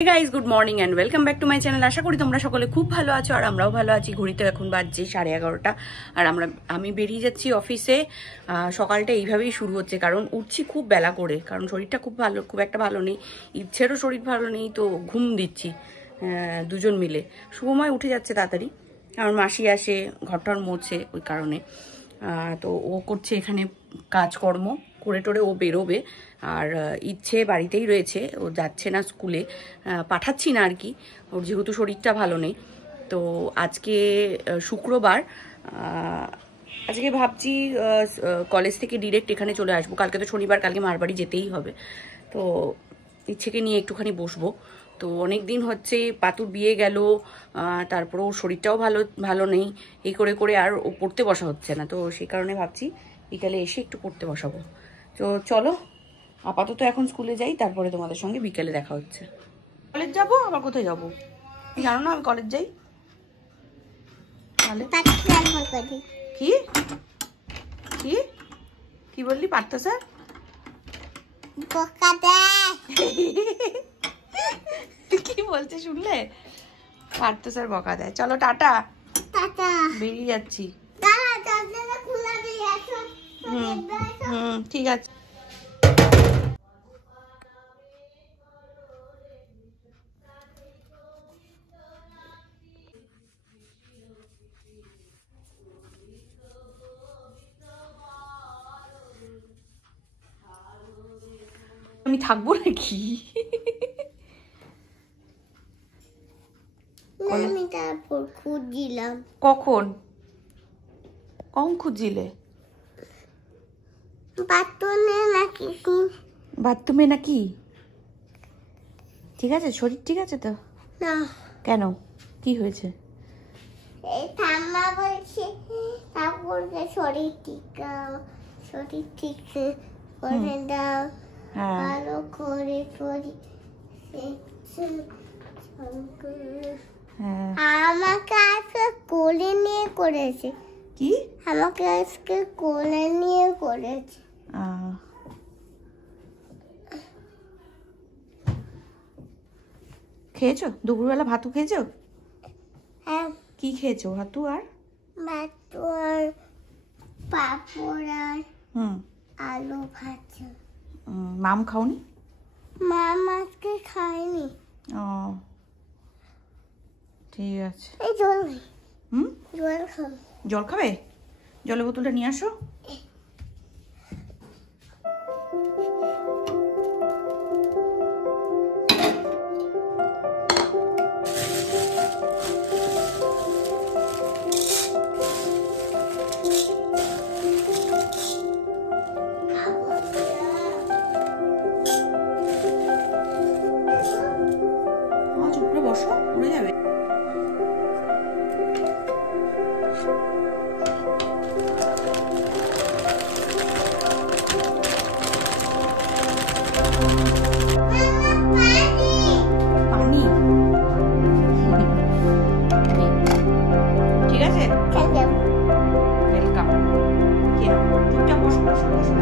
Guys good morning and welcome back to my channel. আশা করি তোমরা সকলে খুব ভালো আছো আর আমরাও ভালো আছি। ঘড়িতে এখন বাজছে 11:30 আর আমি বেরিয়ে যাচ্ছি অফিসে। সকালটা এইভাবেই শুরু হচ্ছে, কারণ উঠছি খুব বেলা করে, কারণ শরীরটা খুব একটা ভালো নেই। ইচ্ছেরও শরীর ভালো নেই, তো ঘুম দিচ্ছি দুজন মিলে। শুভময় উঠে যাচ্ছে তাড়াতাড়ি, আমার মাসি আসে ঘরটার মোছে, ওই কারণে। তো ও করছে এখানে কাজকর্ম করে টোরে ও বেরোবে। আর ইচ্ছে বাড়িতেই রয়েছে, ও যাচ্ছে না স্কুলে, পাঠাচ্ছি না আর কি, ওর যেহেতু শরীরটা ভালো নেই। তো আজকে শুক্রবার, আজকে ভাবছি কলেজ থেকে ডিরেক্ট এখানে চলে আসবো। কালকে তো শনিবার, কালকে মার বাড়ি যেতেই হবে। তো ইচ্ছেকে নিয়ে একটুখানি বসবো। তো অনেক দিন হচ্ছে পাতুর বিয়ে গেল, তারপর ওর শরীরটাও ভালো নেই, এই করে করে আর ও পড়তে বসা হচ্ছে না। তো সেই কারণে ভাবছি বিকালে এসে একটু পড়তে বসাবো। তো চলো আপাতত এখন স্কুলে যাই, তারপরে তোমাদের সঙ্গে বিকেলে দেখা হচ্ছে। কলেজ যাবো, আবার কোথায় যাবো জানো না? আমি কলেজ যাই। কি কি কি বললি? পারতো স্যার কি বলছে শুনলে? পারতো স্যার বকা দেয়। চলো টাটা, বেরিয়ে যাচ্ছি। ঠিক আছে। আমি থাকবো নাকি? আমি তারপর খুঁজছিলাম। কখন খুঁজছিলে? বাথরুমে নাকি? ঠিক আছে, শরীর ঠিক আছে তো? না। কেন, কি হয়েছে? এই ঠাম্মা বলছে তারপর শরীর ঠিক করে দাও, ভালো করে করি। আমাকে আজকে কোলে নিয়ে করেছে। কি? আমাকে আজকে কোলে নিয়ে করেছে। খেয়েছো দুপুরবেলা? ভাতু খেয়েছো? হ্যাঁ। কি খেয়েছো? ভাতু আর পাপড় আর আলু ভাজা। মাম খাওনি? মাম আজকে খায়নি। ও ঠিক আছে। এই জল খাও। জল খাবে? জলের বোতলটা নিয়ে আসো। বসো, উড়ে যাবে। পানি ঠিক আছে, ওয়েলকাম। চুপচাপ বসো বসো বসো।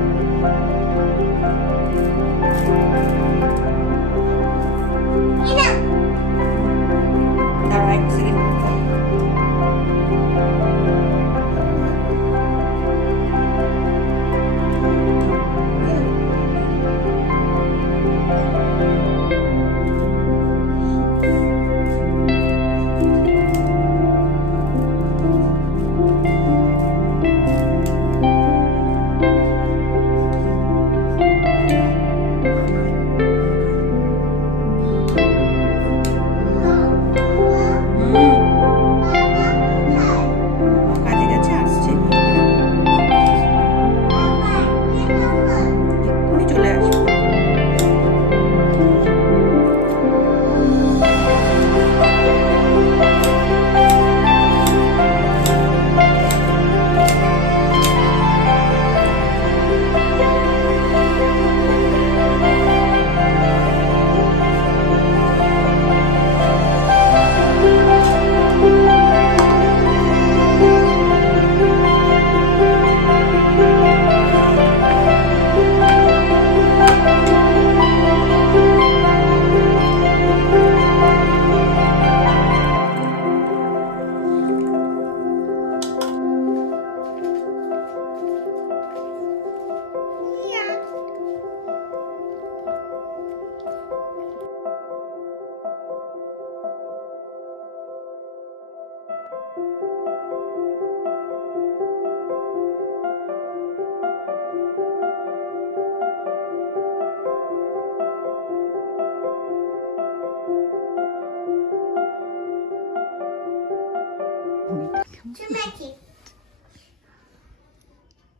Dramatic.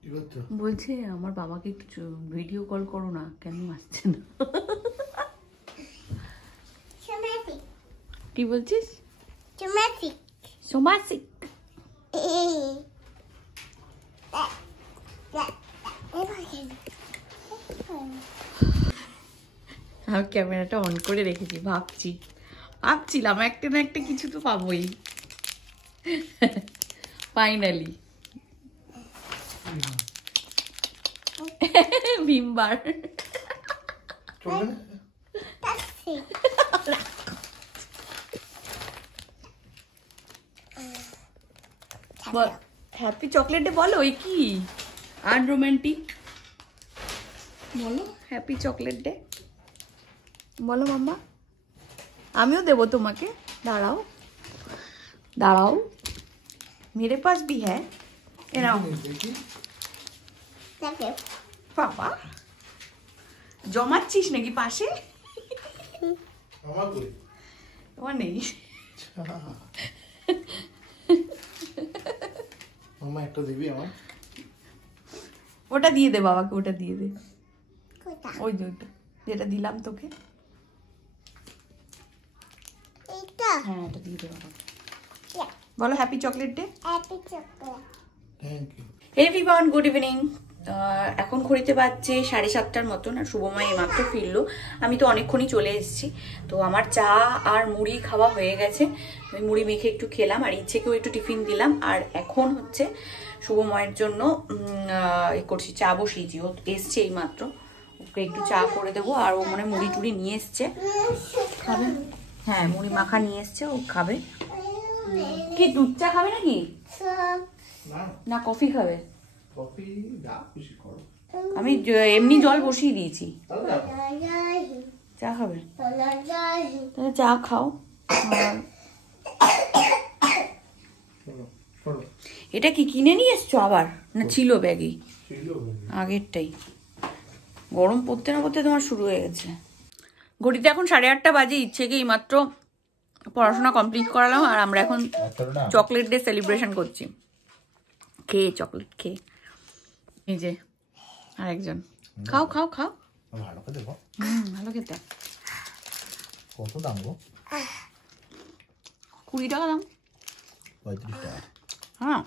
কি করছো? বলছে আমার বাবাকে একটু ভিডিও কল করো না, কেন আসছে না? Dramatic. কি বলছিস? Dramatic. সোমাসিক। আমি ক্যামেরাটা অন করে রেখেছি, ভাবছিলাম একটা না একটা কিছু তো পাবোই। ফাইনালি ভীমবার। চলবে না? হ্যাপি চকলেট ডে বলো, ওই কি আনরোম্যান্টিক বলো। হ্যাপি চকলেট ডে বলো মাম্মা। আমিও দেবো তোমাকে, দাঁড়াও দাঁড়াও, মেরে পাস ভি হ্যাঁ। এরাও দেখি। বাবা জমাচ্ছিস নাকি পাশে? আমার কই? তোমার নেই। মামা একটা দিবি আমার? ওটা দিয়ে দে বাবাকে, ওটা দিয়ে দে। কোথা? ওই যে ওইটা যেটা দিলাম তোকে, এটা হ্যাঁ এটা দিয়ে দে বাবাকে। Yeah. বলো happy chocolate day. Happy chocolate. Thank you. Everyone good evening. এখন ঘড়িতে বাজছে 7:30টার মতন, আর শুভময় এইমাত্র ফিরলো। আমি তো অনেকক্ষণই চলে এসেছি। তো আমার চা আর মুড়ি খাওয়া হয়ে গেছে, আমি মুড়ি মেখে একটু খেলাম, আর ইচ্ছেকেও একটু টিফিন দিলাম। আর এখন হচ্ছে শুভময়ের জন্য এ করছি, চা বসিয়েছি। ও এসছে এইমাত্র, ওকে একটু চা করে দেবো। আর ও মনে হয় মুড়ি টুড়ি নিয়ে এসছে, খাবে। হ্যাঁ মুড়ি মাখা নিয়ে এসছে, ও খাবে। কি দুধ চা খাবে নাকি না, না কফি খাবে? কফি যা খুশি করো। আমি এমনি জল বসিয়ে দিয়েছি। তাহলে যাবো। চা খাবে? তাহলে চা খাও। আর চলো, চলো। এটা কি কিনে নিয়ে এসছো আবার, না ছিল ব্যাগই ছিল বলে। আগেরটাই? গরম পড়তে না পড়তে তোমার শুরু হয়ে গেছে। ঘড়িতে এখন 8:30 বাজে। ইচ্ছেকে এইমাত্র পড়াশোনা কমপ্লিট করালাম, আর আমরা এখন চকলেট ডে সেলিব্রেশন করছি। খেয়ে চকলেট খেয়ে। এই যে আরেকজন, খাও খাও খাও। ভালো করে দেবো। ভালো খেতে। কত দাম গো? 20 টাকা দাম। 35 টাকা। হ্যাঁ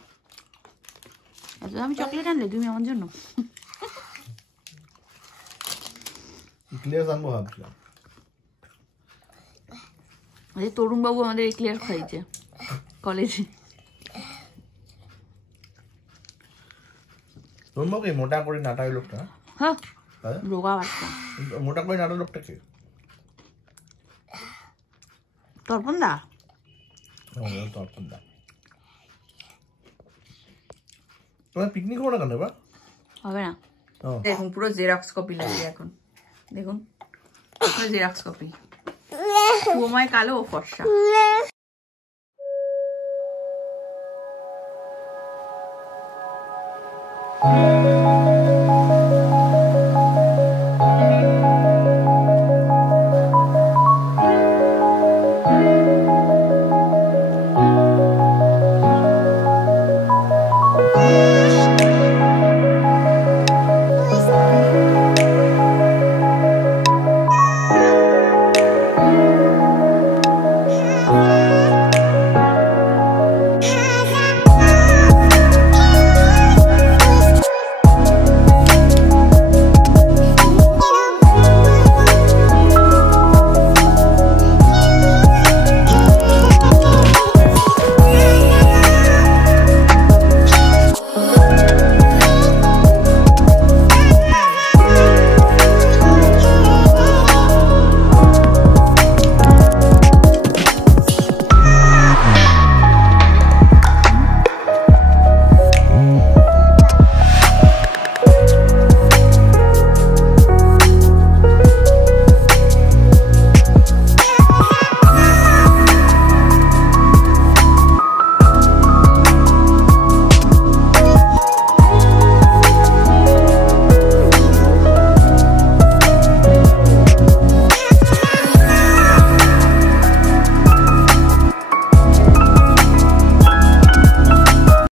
এত দামি চকলেট আনলে তুমি আমার জন্য? ইক্লিয়াস আনবো ভাবছিলাম। তরুণ বাবু আমাদের ক্লিয়ার খাইছে কলেজে। তোর কি মোটা করে নাটা ওই লোকটা? হ্যাঁ হ্যাঁ? রোগা বাচ্চা। মোটা করে নাটা লোকটা কে? তর্পণ দা। তর্পণ দা। তোমার পিকনিক হবো না কেন এবার? হবে না। ও, দেখুন পুরো জেরক্স কপি লাগবে এখন, দেখুন পুরো জেরক্স কপি। শুভময় কালো ও ফর্সা।